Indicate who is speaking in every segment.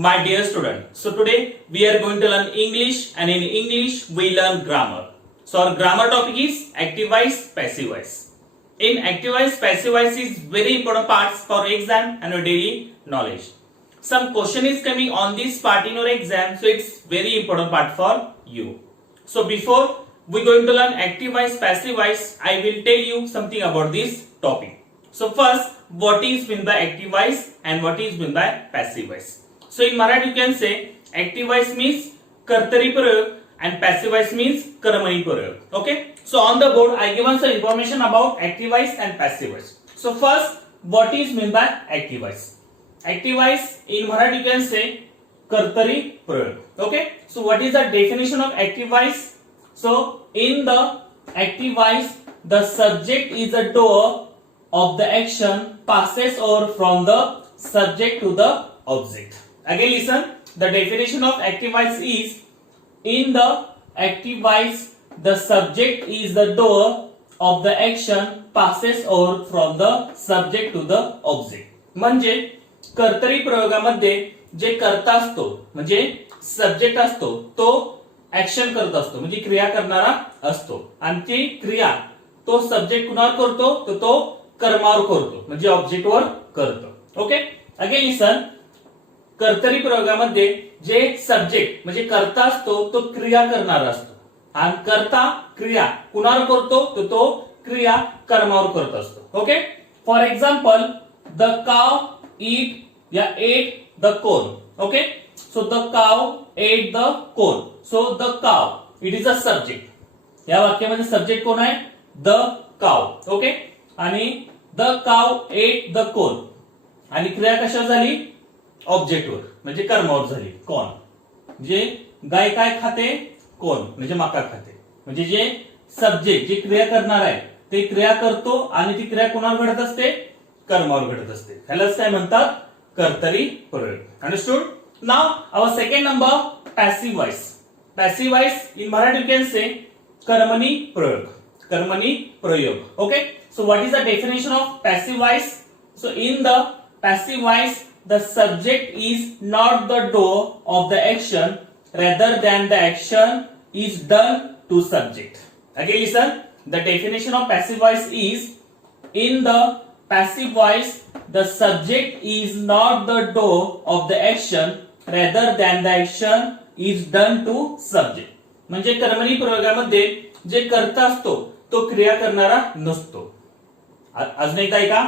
Speaker 1: my dear student. So today we are going to learn English and in English we learn grammar. So our grammar topic is active voice, passive voice. In active voice, passive voice is very important parts for exam and your daily knowledge. Some question is coming on this part in your exam, so it's very important part for you. So before we going to learn active voice, passive voice, I will tell you something about this topic. So first, what is meant by active voice and what is meant by passive voice? So in Marathi you can say active voice means Kartari Parayog and passive voice means karmani Parayog. Okay. So on the board I given some information about active voice and passive voice. So first what is meant by active voice? Active voice in Marathi you can say Kartari Parayog. Okay. So what is the definition of active voice? So in the active voice the subject is a doer of the action passes over from the subject to the object. Again listen, the definition of active voice is in the active voice, the subject is the doer of the action passes over from the subject to the object. म्हणजे कर्तरी प्रयोगामध्ये जे कर्ता असतो म्हणजे subject असतो तो action करत असतो म्हणजे क्रिया करणारा असतो आणि ती क्रिया तो सब्जेक्ट कुणावर करतो तर तो कर्मावर करतो म्हणजे ऑब्जेक्टवर करतो ओके अगेन सर कर्तरी प्रयोगामध्ये जे सब्जेक्ट म्हणजे कर्ता असतो तो क्रिया करणारा असतो. आणि कर्ता क्रिया कुणावर करतो तर तो क्रिया कर्मावर करत असतो. Okay for example the cow eat या ate the corn okay so the cow ate the corn so the cow eat is a subject या वाक्यामध्ये सब्जेक्ट कोण आहे? द काव ओके आणि द काव एट द कोन आणि क्रिया कशा झाली? ऑब्जेक्टवर म्हणजे कर्मावर झाली. कोण? जे गाय काय खाते? कोण? म्हणजे माका खाते. म्हणजे जे सब्जेक्ट जे क्रिया करणार आहे ते क्रिया करतो आणि ती क्रिया कोणावर घडत असते? कर्मावर घडत असते. ह्यालाच काय म्हणतात? कर्तरी प्रयोग understood now our second number passive voice passive voice in Marathi can say कर्मणी प्रयोग. कर्मणी प्रयोग. Okay so what is the definition of passive voice so in the passive voice, the subject is not the doer of the action rather than the action is done to subject. Again listen, the definition of passive voice is in the passive voice, the subject is not the doer of the action rather than the action is done to subject. म्हणजे कर्मणी प्रयोगामध्ये जे करता असतो तो क्रिया करणारा नसतो अजून एकदा ऐका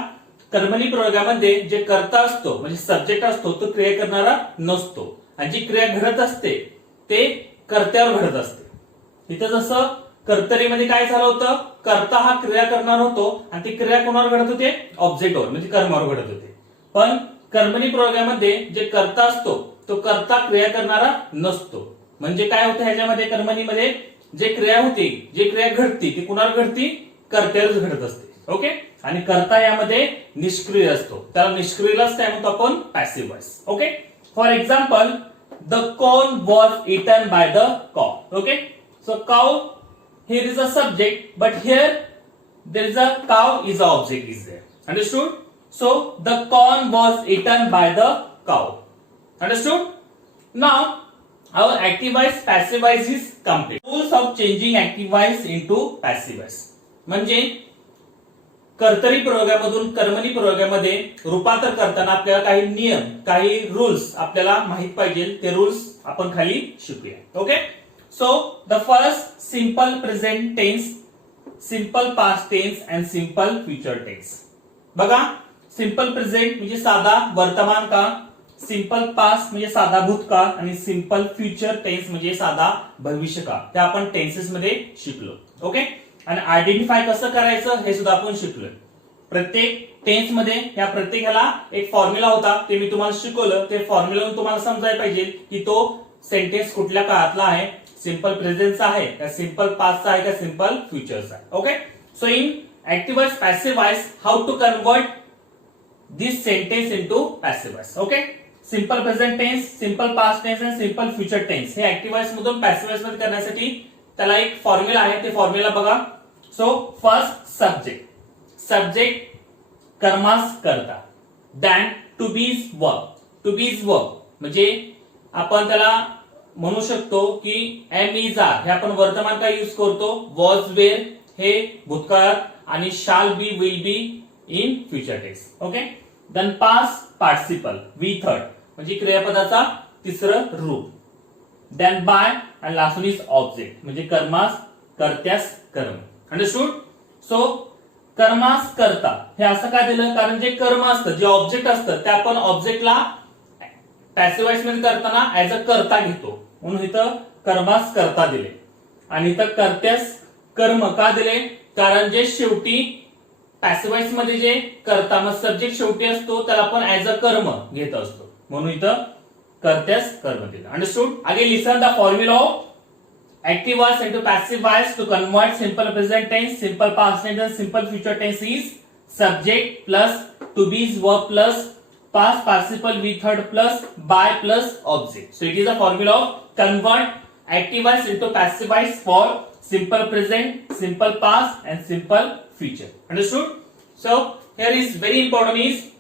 Speaker 1: कर्मणी प्रयोगामध्ये जे कर्ता असतो म्हणजे सब्जेक्ट असतो तो क्रिया करणारा नसतो. आणि जी क्रिया घडत असते ते कर्त्यावर घडत असते. इथं जसं कर्तरीमध्ये काय झालं होतं? कर्ता हा क्रिया करणार होतो आणि ती क्रिया कोणावर घडत होते? ऑब्जेक्टवर म्हणजे कर्मावर घडत होते. पण कर्मणी प्रयोगामध्ये जे कर्ता असतो तो कर्ता क्रिया करणारा नसतो. म्हणजे काय होतं ह्याच्यामध्ये कर्मणीमध्ये जे क्रिया होती जे क्रिया घडती ती कुणावर घडती? कर्त्यावरच घडत असते. ओके? आणि करता यामध्ये निष्क्रिय असतो. तर निष्क्रिय असतं म्हणतो आपण? Passive voice okay? For example the corn was eaten by the cow okay? So cow here is a subject but here there is a cow is a object is there understood so the corn was eaten by the cow understood now our active voice passive voice is complete rules of changing active voice into passive voice म्हणजे कर्तरी प्रयोगामधून कर्मणी प्रयोगामध्ये रूपांतर करताना आपल्याला काही नियम काही rules आपल्याला माहीत पाहिजे. ते रूल्स आपण खाली शिकूया. Okay so the first simple present tense simple past tense and simple future tense बघा सिंपल प्रेझेंट म्हणजे साधा वर्तमान काळ सिंपल पास्ट म्हणजे साधा भूतकाळ आणि सिंपल फ्युचर टेन्स म्हणजे साधा भविष्य का ते आपण टेन्सेस मध्ये शिकलो. ओके आणि आयडेंटिफाय कसं करायचं हे सुद्धा आपण शिकलोय. प्रत्येक टेन्समध्ये या प्रत्येकाला एक फॉर्म्युला होता ते मी तुम्हाला शिकवलं. ते फॉर्म्युला तुम्हाला समजायला पाहिजे की तो सेंटेन्स कुठल्या काळातला आहे? सिंपल प्रेझेंटचा आहे का सिंपल पास्टचा आहे का सिंपल फ्युचरचा आहे? Okay so in active passive voice how to convert this sentence into passive okay simple present tense simple past tense आणि सिंपल फ्युचर टेन्स हे ऍक्टिव्ह मधून पॅसिव्हमध्ये करण्यासाठी त्याला एक फॉर्म्युला आहे ते फॉर्म्युला बघा. सो फर्स्ट सब्जेक्ट सब्जेक्ट कर्मास करता then to be's work to be's work म्हणजे आपण त्याला म्हणू शकतो की एम इज आर हे आपण वर्तमान काय युज करतो? वॉज वेर हे भूतकाळात आणि shall be will be in future tense okay then past participle V third म्हणजे क्रियापदाचा तिसरं रूप. देन बाय आणि लास्ट वन इज ऑब्जेक्ट म्हणजे कर्मास कर्त्यास कर्म. अंडरस्टूड सो कर्मास करता. हे असं काय दिलं? कारण जे कर्म असतं जे ऑब्जेक्ट असतं ते आपण ऑब्जेक्टला पॅसिवाइजमध्ये करताना ऍज अ करता घेतो. म्हणून इथं कर्मास करता दिले. आणि इथं कर्त्यास कर्म का दिले? कारण जे शेवटी पॅसिवाइजमध्ये जे करता मग सब्जेक्ट शेवटी असतो त्याला आपण ऍज अ कर्म घेत असतो. म्हणून इथं कर्त्यास कर्म दिलं understood age listen the formula of active voice into passive voice to convert simple present tense, simple past tense, and simple future tense is subject plus to be's verb plus past participle v third plus by plus object. So it is a formula of convert active voice into passive voice for simple present, simple past, and simple future. Understood? So here is very important is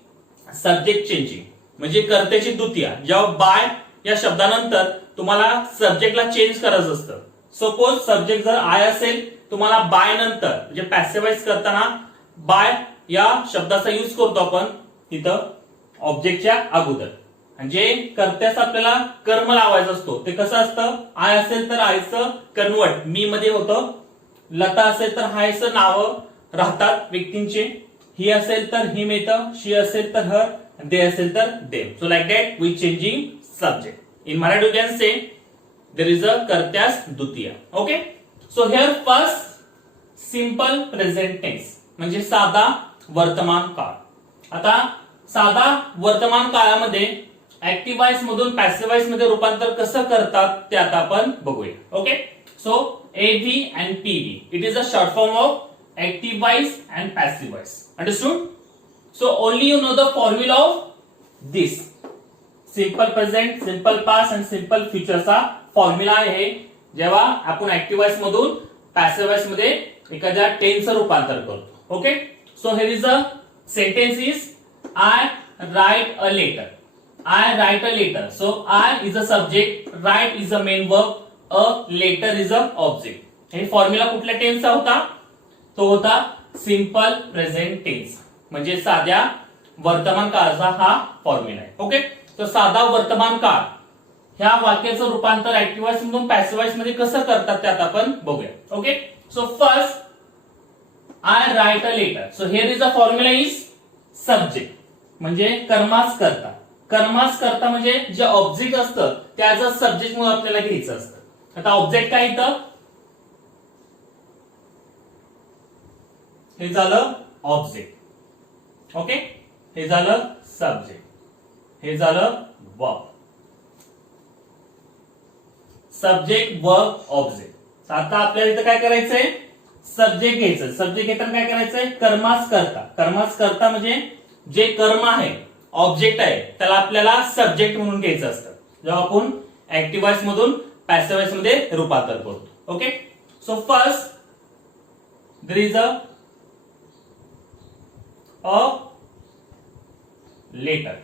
Speaker 1: subject changing. म्हणजे कर्त्याची द्वितीया जेव्हा bye या शब्दानंतर तुम्हाला सब्जेक्टला change करायचं असतं. Suppose subject जर I असेल तुम्हाला बाय नंतर म्हणजे पॅसिवाइज करताना बाय या शब्दाचा युज करतो आपण तिथं ऑब्जेक्टच्या अगोदर. म्हणजे कर्त्याचं आपल्याला कर्म लावायचं असतो ते कसं असतं? आय असेल तर आयचं कन्वर्ट मी मध्ये होतं लता असेल तर हायचं नाव राहतात व्यक्तींचे. ही असेल तर हिम येतं शी असेल तर हर. दे असेल तर they so like that we changing subject in Marathi you can say there is a कर्त्यास द्वितीय okay so here first simple present tense म्हणजे साधा वर्तमान काळ आता साधा वर्तमान काळामध्ये ऍक्टिव्हाइस मधून पॅसिवाइजमध्ये रूपांतर कसं करतात ते आता आपण बघूया. Okay so A V and P V it is a short form of active voice and passive voice understood so only you know the formula of this simple present simple past आणि simple फ्युचरचा formula आहे. जेव्हा आपण ऍक्टिव्हाइज मधून पॅसिवाइजमध्ये एखाद्या टेन्सचं रूपांतर करतो. Okay so here is a sentence is I write a letter I write a letter so I is a subject write is a main work a letter is a object हे formula कुठल्या टेन्सचा होता? तो होता simple present tense म्हणजे साध्या वर्तमान काळाचा हा फॉर्म्युला आहे. ओके तर साधा वर्तमान काळ. ह्या वाक्याचं रूपांतर ऍक्टिव्हाइस मधून पॅसिवाइजमध्ये कसं करतात ते आता आपण बघूया. Okay so first I write a letter so here is a formula is subject म्हणजे कर्मास करता. कर्मास करता म्हणजे जे ऑब्जेक्ट असतं त्याचं सब्जेक्ट म्हणून आपल्याला घ्यायचं असतं. आता ऑब्जेक्ट काय इथं? हे झालं ऑब्जेक्ट ओके? हे झालं सब्जेक्ट हे झालं वर्ब सब्जेक्ट वर्ब ऑब्जेक्ट आता आपल्याला इथं काय करायचंय? सब्जेक्ट घ्यायचं सब्जेक्ट घेताना काय करायचंय? कर्मास करता. कर्मास करता म्हणजे जे कर्म आहे ऑब्जेक्ट आहे त्याला आपल्याला सब्जेक्ट म्हणून घ्यायचं असतं. जेव्हा आपण ऍक्टिव्हाइज मधून पॅसिवाइजमध्ये रूपांतर करतो. Okay? So first there is a a letter.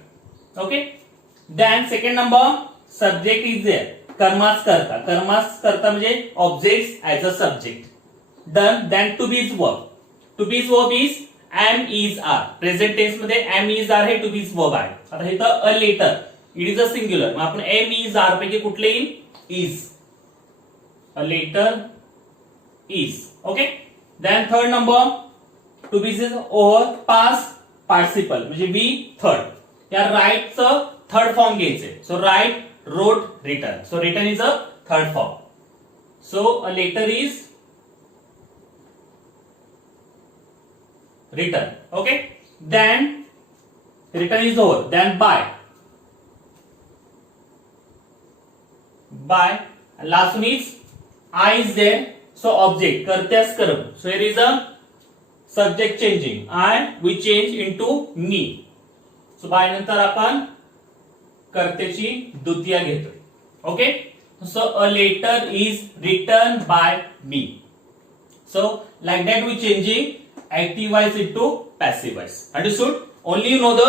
Speaker 1: Okay. Then second number, subject is there. कर्मास करता कर्मास करता म्हणजे object as a subject done then to be's verb to be's verb is am is are present tense मध्ये am is are हे to be's verb आहे. आता इथं a letter it is a singular मग एम इज़ आर पैकी कुठले येईल is a letter is okay then third number to be is over past participle म्हणजे वी थर्ड या राईटचं थर्ड फॉर्म घ्यायचंय. So write wrote written so written is a third form so a letter is written okay then written is over then by by last one is I is there so object करत्यास कर्म. So here is a subject changing I we change into me so बायनंतर आपण कर्त्याची द्वितीय घेतोय. Okay so a letter is written by me so like that we changing active voice into passive voice understood only you know the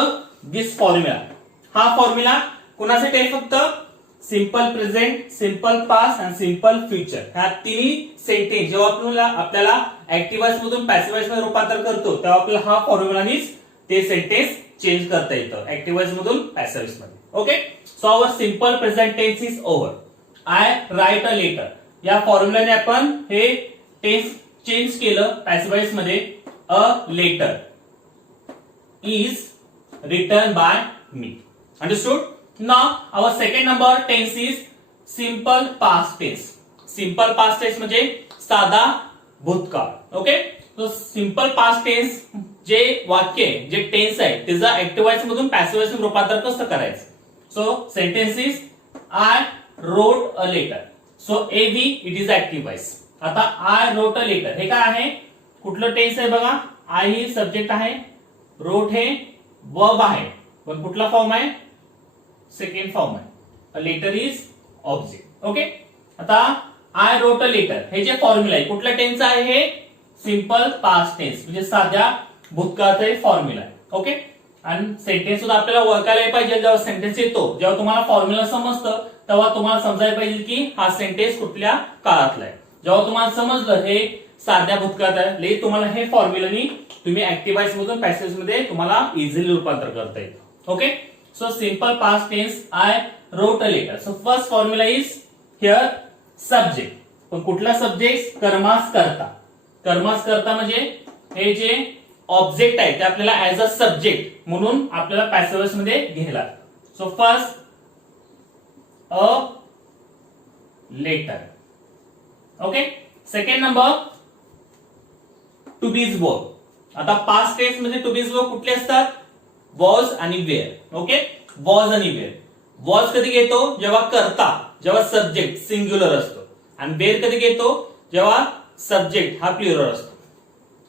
Speaker 1: this formula हा formula कुणासाठी आहे फक्त? Simple present simple past आणि simple future ह्या तिन्ही sentence जेव्हा आपल्याला आपल्याला ऍक्टिव्हाइस मधून पॅसिवाइजमध्ये रूपांतर करतो तेव्हा आपल्याला हा फॉर्म्युलानीच ते सेंटेन्स चेंज करता येतं ऍक्टिव्हाइस मधून पॅसिव्हाइसमध्ये. Okay so our simple present tense is over I write a letter या फॉर्म्युलाने आपण हे टेन्स चेंज केलं पॅसिवाइजमध्ये a letter is written by me understood Now our second number tense is simple past tense. Simple past tense म्हणजे साधा भूतकाळ. Okay तो simple past tense जे वाक्य आहे जे टेन्स आहे त्याचा ऍक्टिव्हाइज मधून पॅसिवाइज रूपांतर कसं करायचं? So sentence is I wrote a letter so A B it is active voice आता आय रोट अ लेटर हे काय आहे? कुठलं टेन्स आहे बघा? आय ही सब्जेक्ट आहे. रोट हे वर्ब आहे. पण कुठला फॉर्म आहे? सेकंड फॉर्म आहे. लेटर इज ऑब्जेक्ट ओके आता आय रोट अ लेटर हे जे फॉर्म्युला आहे कुठल्या टेन्स आहे हे? सिंपल पास्ट टेन्स म्हणजे साध्या भूतकाळाचा फॉर्म्युला आहे. ओके आणि सेंटेन्स सुद्धा आपल्याला ओळखायला पाहिजे. जेव्हा सेंटेन्स येतो जेव्हा तुम्हाला फॉर्म्युला समजतं तेव्हा तुम्हाला समजायला पाहिजे की हा सेंटेन्स कुठल्या काळातला आहे. जेव्हा तुम्हाला समजलं हे साध्या भूतकाळात आहे ले तुम्हाला हे फॉर्म्युलानी तुम्ही ऍक्टिव्हाइस मधून पॅसेजमध्ये तुम्हाला इझिली रूपांतर करता येईल okay so simple past tense I wrote a letter so first formula is here subject पण कुठला सब्जेक्ट कर्मास करता. कर्मास करता म्हणजे हे जे ऑब्जेक्ट आहे ते आपल्याला ऍज अ सब्जेक्ट म्हणून आपल्याला पॅसेवर्समध्ये घ्यायला so first a letter okay second number to be's work आता पास्ट टेन्स म्हणजे टू बीज वर्क कुठले असतात? वॉज आणि वेअर ओके वॉज आणि वेअर वॉज कधी घेतो? जेव्हा करता जेव्हा सब्जेक्ट सिंग्युलर असतो. आणि वेअर कधी घेतो? जेव्हा सब्जेक्ट हा प्युअर असतो.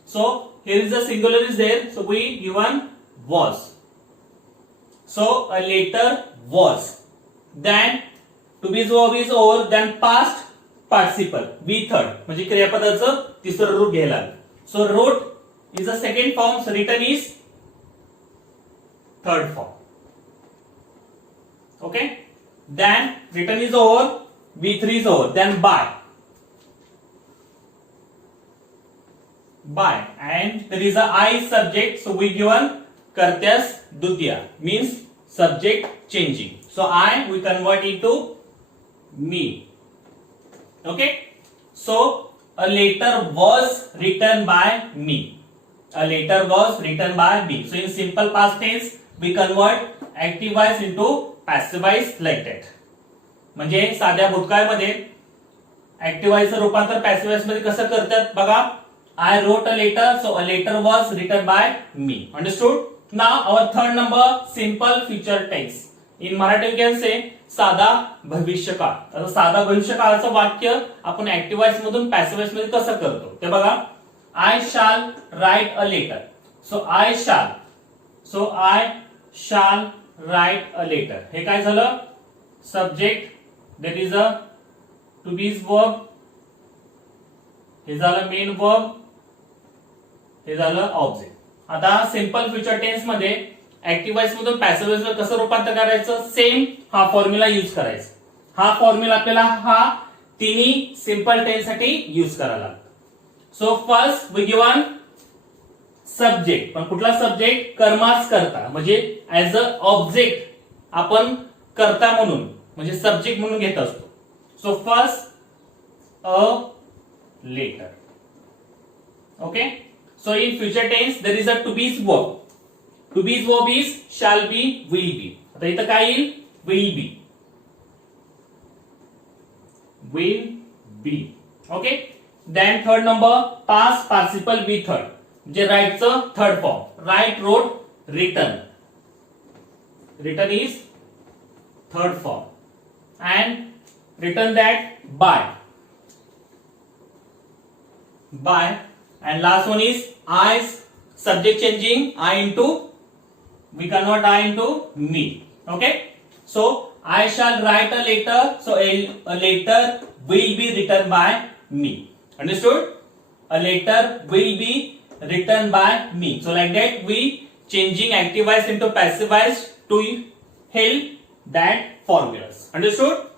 Speaker 1: So here is the singular is there. So we given was. So a later was. Then to be verb is over. Then past participle. Be third. म्हणजे क्रियापदाचं तिसरं रूप घ्यायला so wrote is a second form written is third form. Okay. Then written is over, B3 is over. Then by. By. And there is a I subject. So we given Kartyas Dutya means subject changing. So I we convert into me. Okay. So a letter was written by me. A letter was written by me. So in simple past tense, we convert active voice into passive voice like that. म्हणजे साध्या भूतकाळमध्ये ऍक्टिव्हाइजचं रूपांतर पॅसिव्हाइजमध्ये कसं करतात बघा? I wrote a letter so a letter was written by me understood ना our third number simple future tense in Marathi can say साधा भविष्यकाळ आता साधा भविष्यकाळाचं वाक्य आपण ऍक्टिव्हाइज मधून पॅसिव्हाइजमध्ये कसं करतो? ते बघा. I shall write a letter so I shall so I shall write a letter हे काय झालं? Subject that is a to be's verb हे झालं मेन वर्ब हे झालं ऑब्जेक्ट आता सिंपल फ्युचर टेन्समध्ये ऍक्टिव्हाइज मधून पॅसिव्हाइज कसं रूपांतर करायचं? सेम हा फॉर्म्युला युज करायचा. हा फॉर्म्युला आपल्याला हा तिन्ही सिंपल टेन्ससाठी युज करायला लागतो. So first we given subject पण कुठला सब्जेक्ट कर्मास करता. म्हणजे ऍज अ ऑब्जेक्ट आपण करता म्हणून. म्हणजे सब्जेक्ट म्हणून घेत असतो. So first a letter okay so in future tense there is a to be's verb to बीज वॉब इज शाल बी विल बी आता इथं काय येईल? Will be will be okay then third number past participle V third म्हणजे राईटचं third form write wrote written written is third form and written that by by and last one is I subject changing I into we convert I into me okay so I shall write a letter so a, a letter will be written by me understood a letter will be written by me so like that we changing active voice into passive voice to help that formulas. Understood?